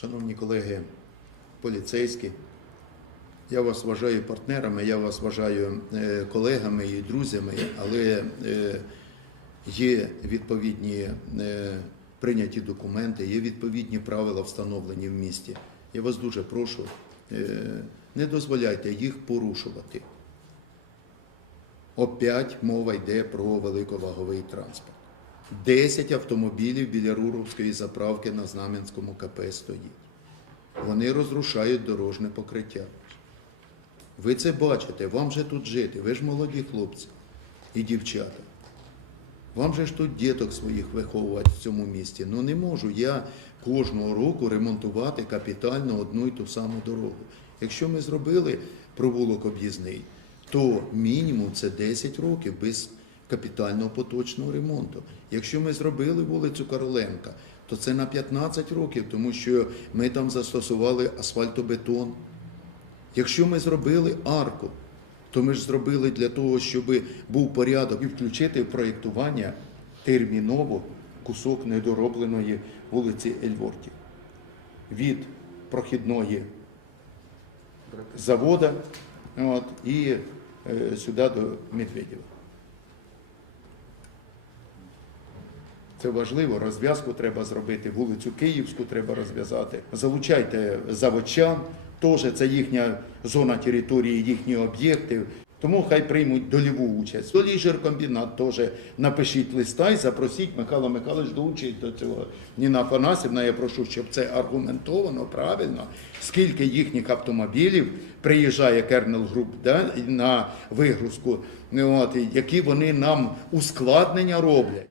Шановні колеги поліцейські, я вас вважаю партнерами, я вас вважаю колегами і друзями, але є відповідні прийняті документи, є відповідні правила, встановлені в місті. Я вас дуже прошу, не дозволяйте їх порушувати. Опять мова йде про великоваговий транспорт. 10 автомобілів біля Руровської заправки на Знам'янському КП стоїть. Вони розрушають дорожне покриття. Ви це бачите, вам же тут жити, ви ж молоді хлопці і дівчата. Вам же ж тут діток своїх виховувати в цьому місті. Ну не можу я кожного року ремонтувати капітально одну й ту саму дорогу. Якщо ми зробили провулок об'їзний, то мінімум це 10 років без капітального поточного ремонту. Якщо ми зробили вулицю Короленка, то це на 15 років, тому що ми там застосували асфальтобетон. Якщо ми зробили арку, то ми ж зробили для того, щоб був порядок і включити в проєктування терміново кусок недоробленої вулиці Ельворті. Від прохідної заводу і сюди до Медведєва. Це важливо, розв'язку треба зробити, вулицю Київську треба розв'язати. Залучайте заводчан, теж це їхня зона території, їхні об'єкти. Тому хай приймуть дольову участь. Доліжеркомбінат теж напишіть листа і запросіть Михайла Михайлович долучить до цього. Ніна Афанасівна, я прошу, щоб це аргументовано, правильно, скільки їхніх автомобілів приїжджає Kernel Group на вигрузку, які вони нам ускладнення роблять.